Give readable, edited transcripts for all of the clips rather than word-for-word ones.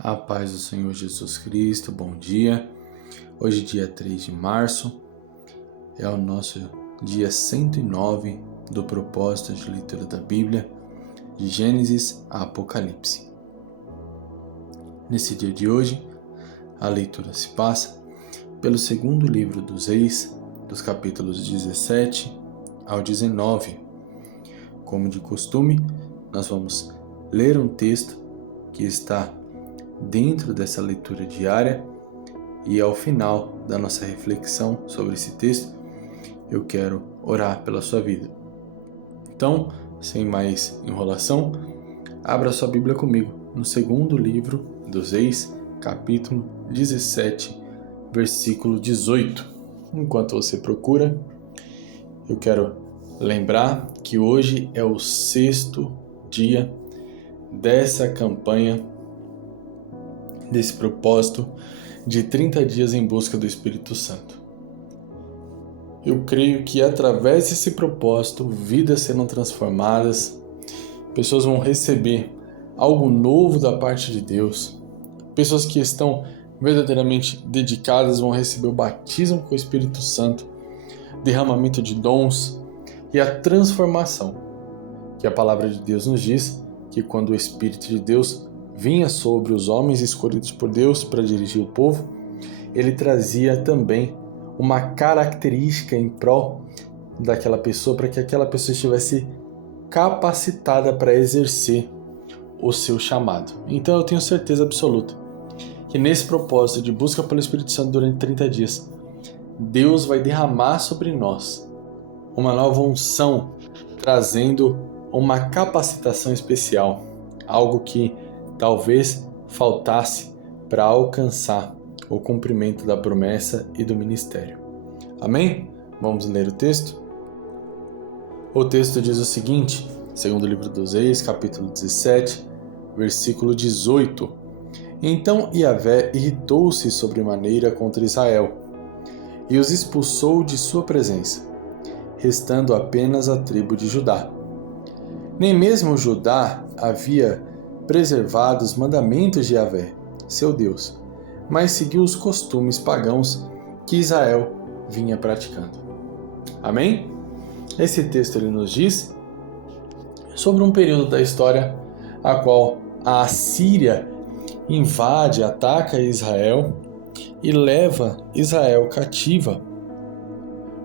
A paz do Senhor Jesus Cristo, bom dia. Hoje, dia 3 de março, é o nosso dia 109 do propósito de leitura da Bíblia, de Gênesis a Apocalipse. Nesse dia de hoje, a leitura se passa pelo segundo livro dos Reis, dos capítulos 17 ao 19. Como de costume, nós vamos ler um texto que está dentro dessa leitura diária e ao final da nossa reflexão sobre esse texto, eu quero orar pela sua vida. Então, sem mais enrolação, abra sua Bíblia comigo no segundo livro dos Reis, capítulo 17, versículo 18. Enquanto você procura, eu quero lembrar que hoje é o 6º dia dessa campanha, desse propósito de 30 dias em busca do Espírito Santo. Eu creio que através desse propósito, vidas serão transformadas, pessoas vão receber algo novo da parte de Deus, pessoas que estão verdadeiramente dedicadas vão receber o batismo com o Espírito Santo, derramamento de dons e a transformação, que a palavra de Deus nos diz que quando o Espírito de Deus vinha sobre os homens escolhidos por Deus para dirigir o povo, ele trazia também uma característica em prol daquela pessoa, para que aquela pessoa estivesse capacitada para exercer o seu chamado. Então eu tenho certeza absoluta que nesse propósito de busca pelo Espírito Santo durante 30 dias, Deus vai derramar sobre nós uma nova unção, trazendo uma capacitação especial, algo que talvez faltasse para alcançar o cumprimento da promessa e do ministério. Amém? Vamos ler o texto? O texto diz o seguinte, segundo o livro dos Reis, capítulo 17, versículo 18. Então Yahvé irritou-se sobremaneira contra Israel e os expulsou de sua presença, restando apenas a tribo de Judá. Nem mesmo Judá havia preservado os mandamentos de Yahvé, seu Deus, mas seguiu os costumes pagãos que Israel vinha praticando. Amém? Esse texto ele nos diz sobre um período da história a qual a Assíria invade, ataca Israel e leva Israel cativa.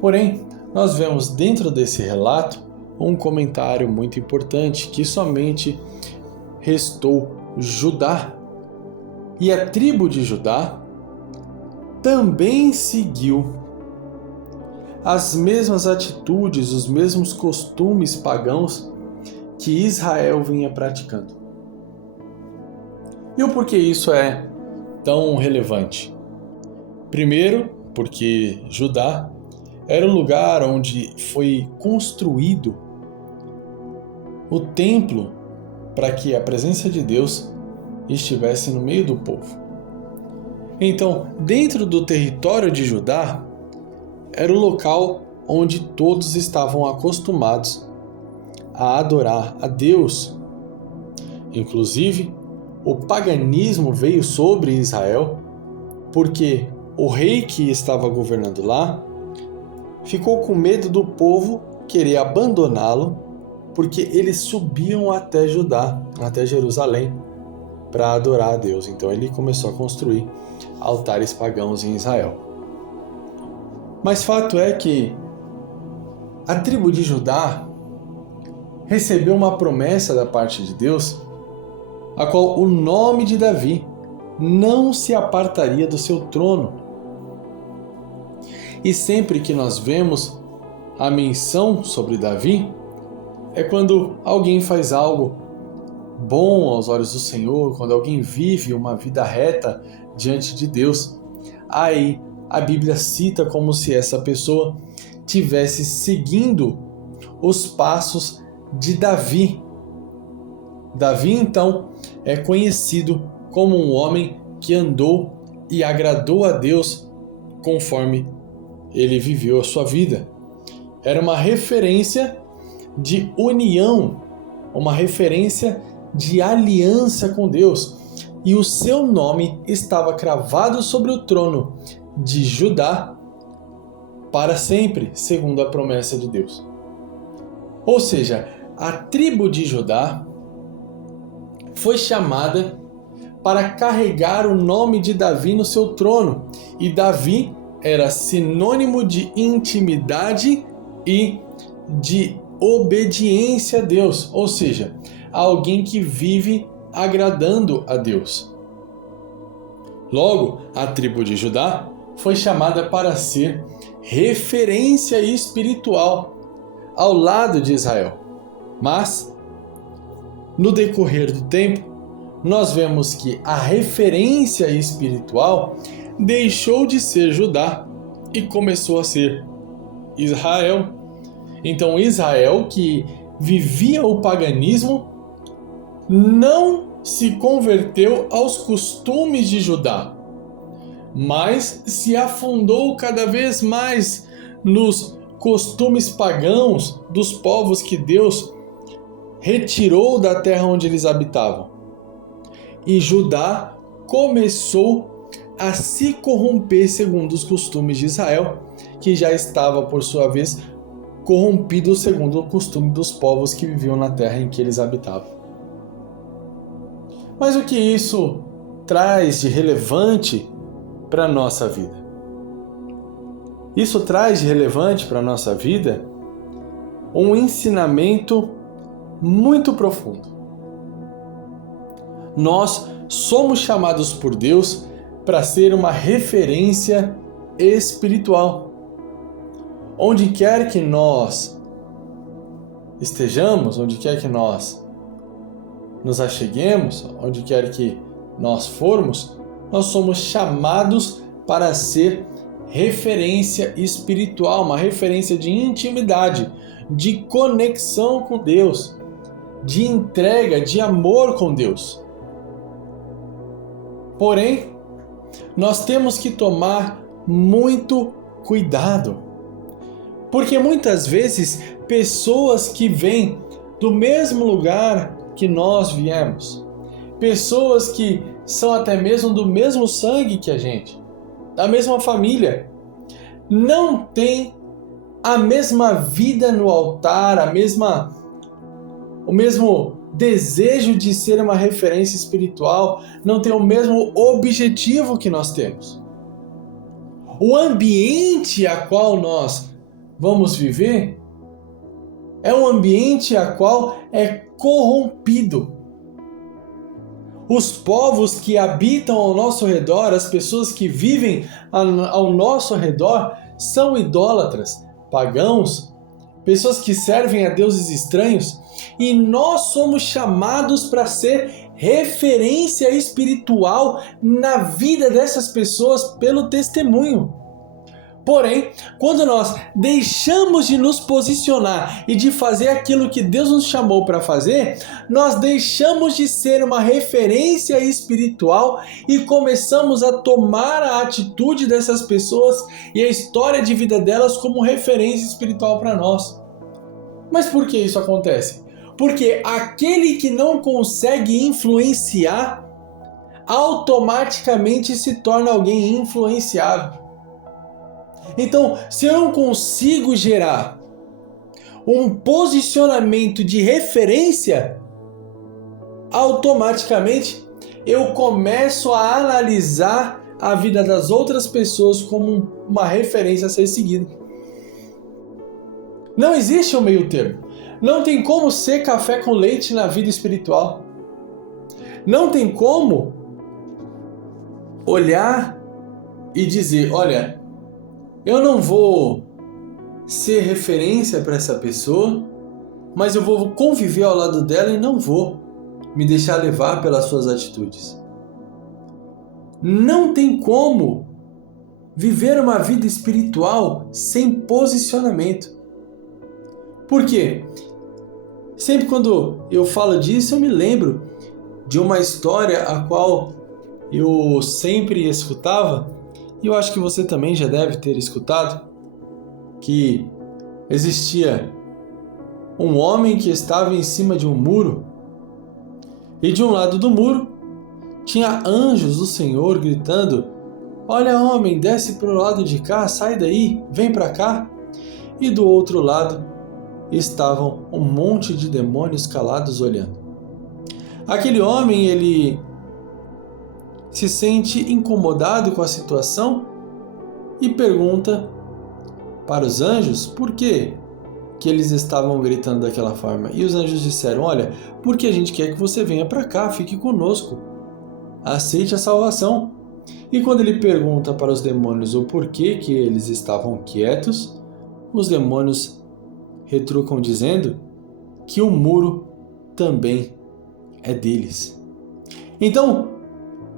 Porém, nós vemos dentro desse relato um comentário muito importante, que somente restou Judá. E a tribo de Judá também seguiu as mesmas atitudes, os mesmos costumes pagãos que Israel vinha praticando. E o porquê isso é tão relevante? Primeiro, porque Judá era o lugar onde foi construído o templo para que a presença de Deus estivesse no meio do povo. Então, dentro do território de Judá, era o local onde todos estavam acostumados a adorar a Deus. Inclusive, o paganismo veio sobre Israel porque o rei que estava governando lá ficou com medo do povo querer abandoná-lo, porque eles subiam até Judá, até Jerusalém, para adorar a Deus. Então ele começou a construir altares pagãos em Israel. Mas fato é que a tribo de Judá recebeu uma promessa da parte de Deus, a qual o nome de Davi não se apartaria do seu trono. E sempre que nós vemos a menção sobre Davi, é quando alguém faz algo bom aos olhos do Senhor, quando alguém vive uma vida reta diante de Deus. Aí a Bíblia cita como se essa pessoa tivesse seguindo os passos de Davi. Davi, então, é conhecido como um homem que andou e agradou a Deus conforme ele viveu a sua vida. Era uma referência de união, uma referência de aliança com Deus. e o seu nome estava cravado sobre o trono de Judá para sempre, segundo a promessa de Deus. Ou seja, a tribo de Judá foi chamada para carregar o nome de Davi no seu trono, e Davi era sinônimo de intimidade e de obediência a Deus, ou seja, alguém que vive agradando a Deus. Logo, a tribo de Judá foi chamada para ser referência espiritual ao lado de Israel. Mas, no decorrer do tempo, nós vemos que a referência espiritual deixou de ser Judá e começou a ser Israel. Então, Israel, que vivia o paganismo, não se converteu aos costumes de Judá, mas se afundou cada vez mais nos costumes pagãos dos povos que Deus retirou da terra onde eles habitavam. E Judá começou a se corromper segundo os costumes de Israel, que já estava, por sua vez, corrompido segundo o costume dos povos que viviam na terra em que eles habitavam. Mas o que isso traz de relevante para a nossa vida? Isso traz de relevante para a nossa vida um ensinamento muito profundo. Nós somos chamados por Deus para ser uma referência espiritual. Onde quer que nós estejamos, onde quer que nós nos acheguemos, onde quer que nós formos, nós somos chamados para ser referência espiritual, uma referência de intimidade, de conexão com Deus, de entrega, de amor com Deus. Porém, nós temos que tomar muito cuidado, porque muitas vezes pessoas que vêm do mesmo lugar que nós viemos, pessoas que são até mesmo do mesmo sangue que a gente, da mesma família, não têm a mesma vida no altar, o mesmo desejo de ser uma referência espiritual, não tem o mesmo objetivo que nós temos. O ambiente a qual nós vamos viver é um ambiente a qual é corrompido. Os povos que habitam ao nosso redor, as pessoas que vivem ao nosso redor, são idólatras, pagãos, pessoas que servem a deuses estranhos, e nós somos chamados para ser referência espiritual na vida dessas pessoas pelo testemunho. Porém, quando nós deixamos de nos posicionar e de fazer aquilo que Deus nos chamou para fazer, nós deixamos de ser uma referência espiritual e começamos a tomar a atitude dessas pessoas e a história de vida delas como referência espiritual para nós. Mas por que isso acontece? Porque aquele que não consegue influenciar, automaticamente se torna alguém influenciável. Então, se eu não consigo gerar um posicionamento de referência, automaticamente eu começo a analisar a vida das outras pessoas como uma referência a ser seguida. Não existe um meio termo. Não tem como ser café com leite na vida espiritual. Não tem como olhar e dizer, olha, eu não vou ser referência para essa pessoa, mas eu vou conviver ao lado dela e não vou me deixar levar pelas suas atitudes. Não tem como viver uma vida espiritual sem posicionamento. Por quê? Sempre quando eu falo disso, eu me lembro de uma história a qual eu sempre escutava, e eu acho que você também já deve ter escutado, que existia um homem que estava em cima de um muro, e de um lado do muro tinha anjos do Senhor gritando: olha, homem, desce para o lado de cá, sai daí, vem para cá. E do outro lado estavam um monte de demônios calados olhando. Aquele homem, ele se sente incomodado com a situação e pergunta para os anjos por que eles estavam gritando daquela forma. E os anjos disseram: olha, porque a gente quer que você venha para cá, fique conosco, aceite a salvação. E quando ele pergunta para os demônios o porquê que eles estavam quietos, os demônios retrucam dizendo que o muro também é deles. Então,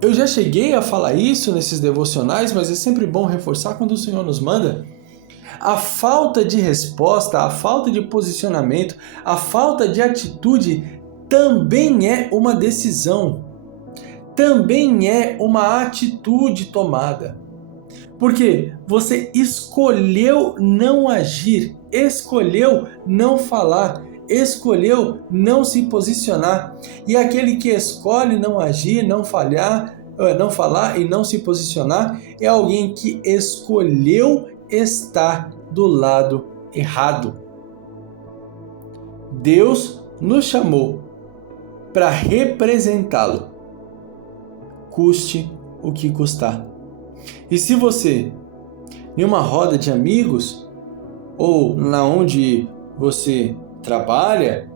eu já cheguei a falar isso nesses devocionais, mas é sempre bom reforçar quando o Senhor nos manda. A falta de resposta, a falta de posicionamento, a falta de atitude também é uma decisão. Também é uma atitude tomada. Porque você escolheu não agir, escolheu não falar, escolheu não se posicionar. E aquele que escolhe não agir, não falar e não se posicionar é alguém que escolheu estar do lado errado. Deus nos chamou para representá-lo, custe o que custar. E se você, em uma roda de amigos, ou na onde você trabalha,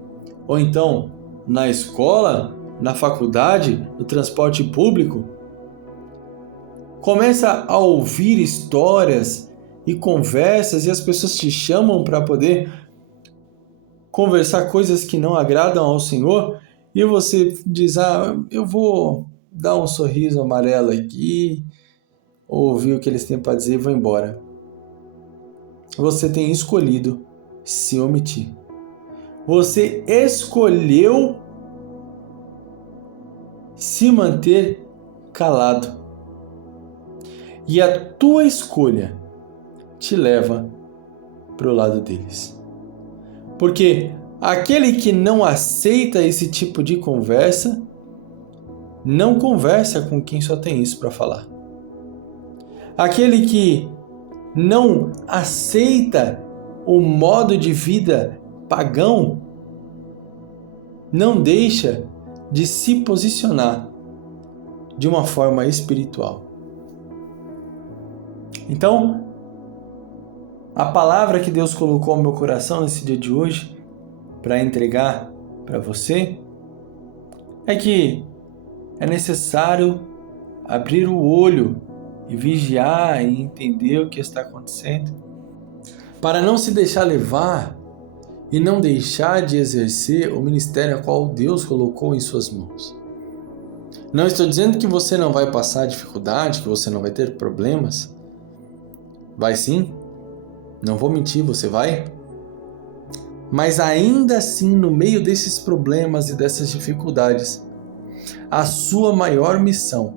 ou então na escola, na faculdade, no transporte público, começa a ouvir histórias e conversas e as pessoas te chamam para poder conversar coisas que não agradam ao Senhor, e você diz: eu vou dar um sorriso amarelo aqui, ouvir o que eles têm para dizer e vou embora. Você tem escolhido se omitir. Você escolheu se manter calado. E a tua escolha te leva para o lado deles. Porque aquele que não aceita esse tipo de conversa, não conversa com quem só tem isso para falar. Aquele que não aceita o modo de vida pagão, não deixa de se posicionar de uma forma espiritual. Então, a palavra que Deus colocou no meu coração nesse dia de hoje para entregar para você é que é necessário abrir o olho e vigiar e entender o que está acontecendo, para não se deixar levar e não deixar de exercer o ministério a qual Deus colocou em suas mãos. Não estou dizendo que você não vai passar dificuldade, que você não vai ter problemas. Vai sim, não vou mentir, você vai. Mas ainda assim, no meio desses problemas e dessas dificuldades, a sua maior missão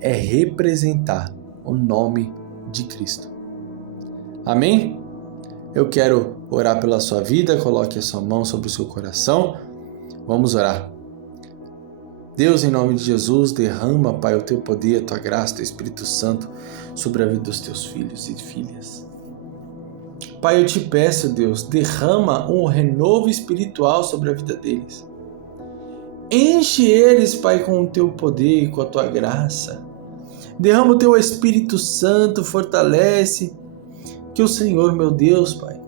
é representar o nome de Cristo. Amém? Eu quero orar pela sua vida, coloque a sua mão sobre o seu coração. Vamos orar. Deus, em nome de Jesus, derrama, Pai, o teu poder, a tua graça, o teu Espírito Santo sobre a vida dos teus filhos e filhas. Pai, eu te peço, Deus, derrama um renovo espiritual sobre a vida deles. Enche eles, Pai, com o teu poder e com a tua graça. Derrama o teu Espírito Santo, fortalece. Que o Senhor, meu Deus, Pai,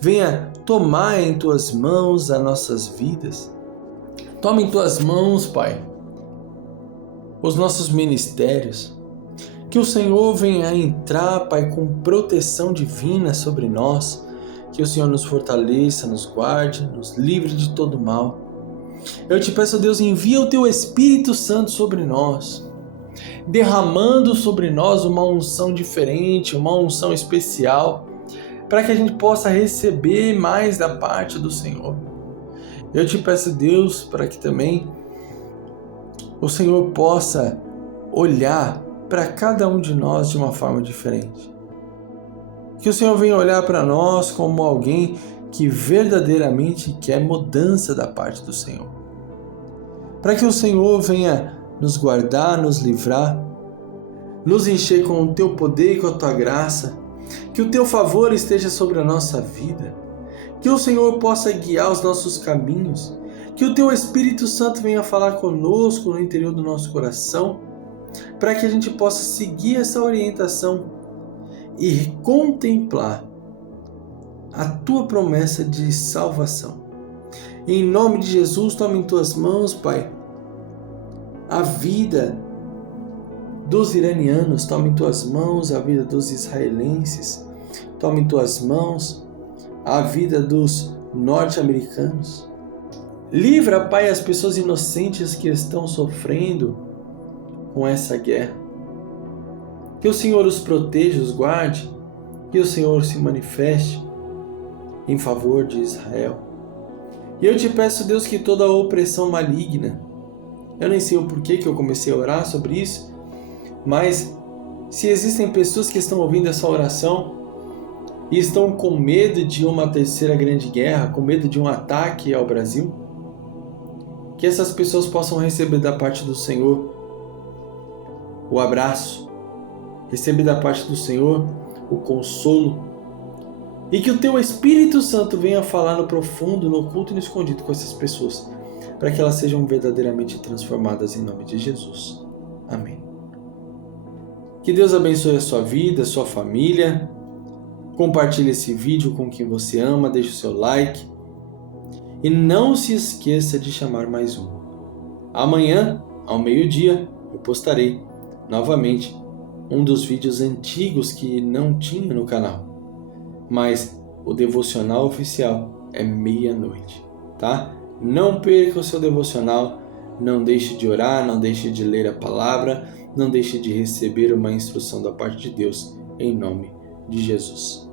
venha tomar em tuas mãos as nossas vidas. Toma em tuas mãos, Pai, os nossos ministérios. Que o Senhor venha entrar, Pai, com proteção divina sobre nós. Que o Senhor nos fortaleça, nos guarde, nos livre de todo mal. Eu te peço, Deus, envia o teu Espírito Santo sobre nós, derramando sobre nós uma unção diferente, uma unção especial, para que a gente possa receber mais da parte do Senhor. Eu te peço, Deus, para que também o Senhor possa olhar para cada um de nós de uma forma diferente. Que o Senhor venha olhar para nós como alguém que verdadeiramente quer mudança da parte do Senhor. Para que o Senhor venha nos guardar, nos livrar, nos encher com o Teu poder e com a Tua graça, que o Teu favor esteja sobre a nossa vida, que o Senhor possa guiar os nossos caminhos, que o Teu Espírito Santo venha falar conosco no interior do nosso coração, para que a gente possa seguir essa orientação e contemplar a Tua promessa de salvação. Em nome de Jesus, toma em Tuas mãos, Pai, a vida dos iranianos, toma em Tuas mãos a vida dos israelenses, toma em Tuas mãos a vida dos norte-americanos. Livra, Pai, as pessoas inocentes que estão sofrendo com essa guerra. Que o Senhor os proteja, os guarde, que o Senhor se manifeste em favor de Israel. E eu te peço, Deus, que toda a opressão maligna, eu nem sei o porquê que eu comecei a orar sobre isso, mas se existem pessoas que estão ouvindo essa oração e estão com medo de uma terceira grande guerra, com medo de um ataque ao Brasil, que essas pessoas possam receber da parte do Senhor o abraço, receber da parte do Senhor o consolo, e que o Teu Espírito Santo venha falar no profundo, no oculto e no escondido com essas pessoas, para que elas sejam verdadeiramente transformadas em nome de Jesus. Amém. Que Deus abençoe a sua vida, a sua família. Compartilhe esse vídeo com quem você ama, deixe o seu like. E não se esqueça de chamar mais um. Amanhã, ao meio-dia, eu postarei novamente um dos vídeos antigos que não tinha no canal. Mas o devocional oficial é meia-noite, tá? Não perca o seu devocional, não deixe de orar, não deixe de ler a palavra, não deixe de receber uma instrução da parte de Deus, em nome de Jesus.